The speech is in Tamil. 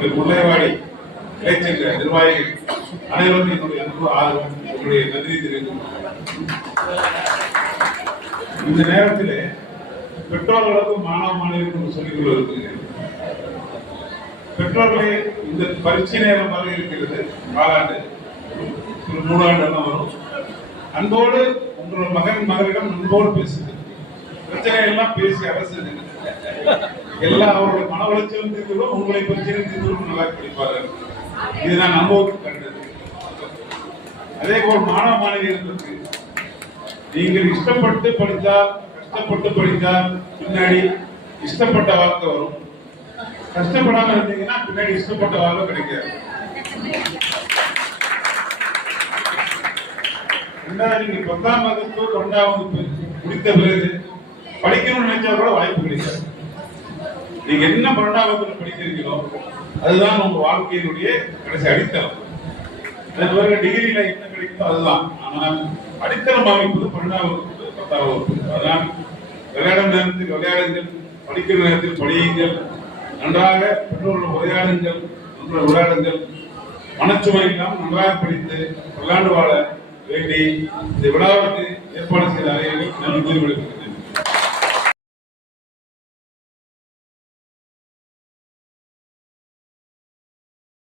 என்னுடைய முல்லைவாடி இளைச்சங்க நிர்வாகிகள் அனைவரும் என்னுடைய அன்பு ஆர்வம் என்னுடைய நன்றி தெரிவிக்கும். இந்த நேரத்தில் பெற்றோர்களுக்கும் மாணவ மாணவிகளுக்கும் சொல்லிக் கொள்ள இருக்கிறேன். பெற்றோர்களே, இந்த பரீட்சை நேரம் வரை இருக்கிறது, காலாண்டு 3 ஆண்டு வரும். அன்போடு உங்களோட மகனிடம் அன்போடு பேசுது, பிரச்சனை எல்லாம் பேசி அரசு எல்லாம் அவருடைய மன உளைச்சலும் தீர்ந்துடும், உங்களை பிரச்சனை தீர்ந்துடும், நல்லா படிப்பார்கள். இது நான் அனுபவத்தில் கண்டது. அதே போல் மாணவ மாணவியர்களுக்கு நீங்கள் இஷ்டப்பட்டு படித்தால், கஷ்டப்பட்டு படித்தால் பின்னாடி இஷ்டப்பட்ட வாழ்க்கை வரும். கஷ்டப்படாம இருந்தீங்கன்னா பின்னாடி இஷ்டப்பட்ட வாழ்க்கை கிடைக்காது. நீங்க 10ஆம் வகுப்பு 12ஆம் வகுப்பு முடித்த பிறகு படிக்கணும்னு நினைச்சா கூட வாய்ப்பு கிடைக்காது. நீங்க என்ன 12ஆம் வகுப்புல படிக்கிறீங்களோ அதுதான் உங்க வாழ்க்கையினுடைய கடைசி அடித்தளம். அதன் பிறகு டிகிரியில என்ன கிடைக்குதோ அதுதான். ஆனால் அடித்தளம் அமைப்பது 12ஆம் வகுப்பு 10ஆம் வகுப்பு. அதனால் விளையாடும் நேரத்தில் விளையாடுங்கள், படிக்கிற நேரத்தில் படியுங்கள், நன்றாக பெற்றோர்கள் உரையாடுங்கள், விளையாடுங்கள், மனச்சுமை இல்லாமல் நன்றாக படித்து பல்லாண்டு வாழ வேண்டி இந்த விழாவுக்கு ஏற்பாடு செய்த அனைவரும் நன்றி தெரிவிக்கிறேன்.